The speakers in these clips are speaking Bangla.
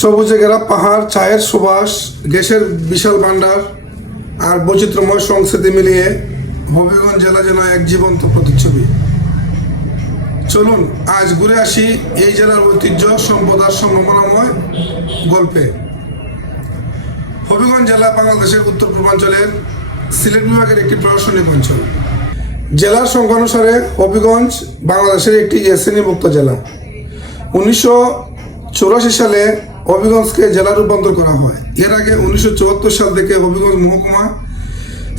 সবুজে ঘেরা পাহাড়, চায়ের সুবাস, গ্যাসের বিশাল ভাণ্ডার আর বৈচিত্র্যময় সংস্কৃতি মিলিয়ে হবিগঞ্জ জেলা যেন এক জীবন্ত প্রতিচ্ছবি। চলুন, আজ ঘুরে আসি এই জেলার ঐতিহ্য, সম্পদ আর সম্ভাবনাময় গল্পে। হবিগঞ্জ জেলা বাংলাদেশের উত্তর পূর্বাঞ্চলের সিলেট বিভাগের একটি প্রশাসনিক অঞ্চল। জেলার সংখ্যা অনুসারে হবিগঞ্জ বাংলাদেশের একটি শ্রেণীভুক্ত জেলা। উনিশশো চৌরাশি সালে হবিগঞ্জকে জেলা রূপান্তর করা হয়। এর আগে উনিশশো চুয়াত্তর সাল থেকে হবিগঞ্জ মহকুমা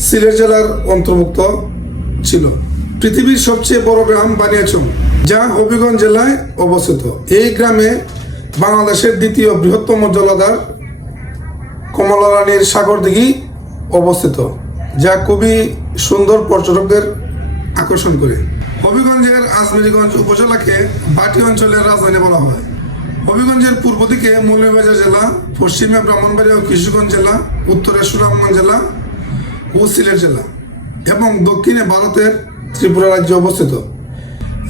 সিলেট জেলার অন্তর্ভুক্ত ছিল। পৃথিবীর সবচেয়ে বড় গ্রাম বানিয়াচং, যা হবিগঞ্জ জেলায় অবস্থিত। এই গ্রামে বাংলাদেশের দ্বিতীয় বৃহত্তম জলাধার কমলা রানীর সাগর দিঘি অবস্থিত, যা খুবই সুন্দর পর্যটকদের আকর্ষণ করে। হবিগঞ্জের আজমেরিগঞ্জ উপজেলাকে বাটি অঞ্চলের রাজধানী বলা হয়। হবিগঞ্জের পূর্ব দিকে মৌলভীবাজার জেলা, পশ্চিমে ব্রাহ্মণবাড়িয়া ও কিশোরগঞ্জ জেলা, উত্তরে সুনামগঞ্জ জেলা ও সিলেট জেলা এবং দক্ষিণে ভারতের ত্রিপুরা রাজ্য অবস্থিত।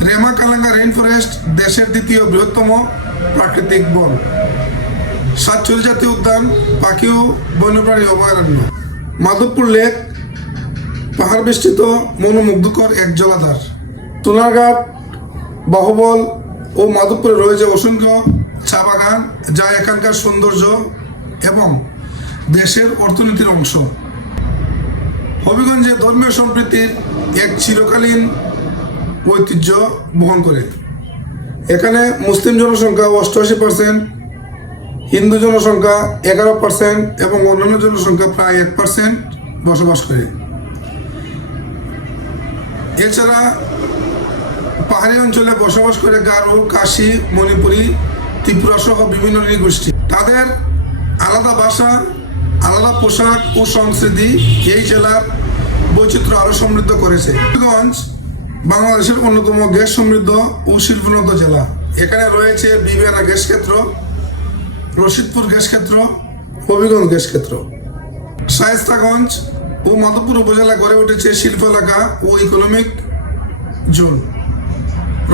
রেমা কালাঙ্গা রেইন ফরেস্ট দেশের দ্বিতীয় বৃহত্তম প্রাকৃতিক বন। সাতচল্লিশ জাতীয় উদ্যান, পাখি ও বন্যপ্রাণী অভয়ারণ্য। মাধবপুর লেক, পাহাড় বেষ্টিত, মনোমুগ্ধকর এক জলাধার। তোলারঘাট বাহুবল ও মাধবপুরে রয়েছে অসংখ্য চা বাগান, যা এখানকার সৌন্দর্য এবং দেশের অর্থনীতির অংশ। হবিগঞ্জে ধর্মীয় সম্প্রীতির এক চিরকালীন ঐতিহ্য বহন করে। এখানে মুসলিম জনসংখ্যা অষ্টআশি পার্সেন্ট হিন্দু জনসংখ্যা এগারো পার্সেন্ট এবং অন্যান্য জনসংখ্যা প্রায় এক পার্সেন্ট বসবাস করে। এছাড়া পাহাড়ি অঞ্চলে বসবাস করে গারো, কাশি, মণিপুরি ত্রিপুরা সহ বিভিন্ন নৃগোষ্ঠী। তাদের আলাদা ভাষা, আলাদা পোশাক ও সংস্কৃতি এই জেলার বৈচিত্র্য আরও সমৃদ্ধ করেছে। হবিগঞ্জ বাংলাদেশের অন্যতম গ্যাস সমৃদ্ধ ও শিল্পোন্নত জেলা। এখানে রয়েছে বিবেনা গ্যাস ক্ষেত্র, রশিদপুর গ্যাস ক্ষেত্র, হবিগঞ্জ গ্যাস ক্ষেত্র। শায়েস্তাগঞ্জ ও মাধবপুর উপজেলা গড়ে উঠেছে শিল্প এলাকা ও ইকোনমিক জোন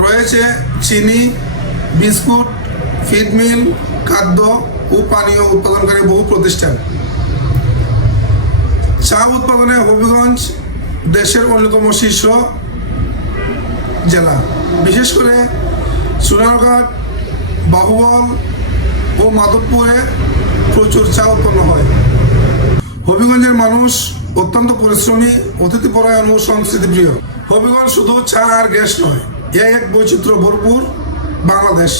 রয়েছে চিনি, বিস্কুট ফিড মিল, খাদ্য ও পানীয় উৎপাদনকারী বহু প্রতিষ্ঠান। চা উৎপাদনে হবিগঞ্জ দেশের অন্যতম শীর্ষ জেলা। বিশেষ করে সোনারঘাট, বাহুবল ও মাধবপুরে প্রচুর চা উৎপন্ন হয়। হবিগঞ্জের মানুষ অত্যন্ত পরিশ্রমী অতিথিপরায়ণ ও সংস্কৃতিপ্রিয়। হবিগঞ্জ শুধু চা আর গ্যাস নয়, এ এক বৈচিত্র্য ভরপুর বাংলাদেশ।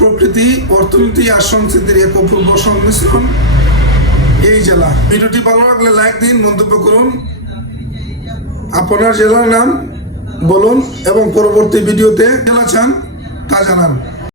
প্রকৃতি, অর্থনীতি আর সংস্কৃতির এক অপূর্ব সংমিশ্রণ এই জেলা। ভিডিওটি ভালো লাগলে লাইক দিন, মন্তব্য করুন। আপনার জেলার নাম বলুন এবং পরবর্তী ভিডিওতে জেলা চান তা জানান।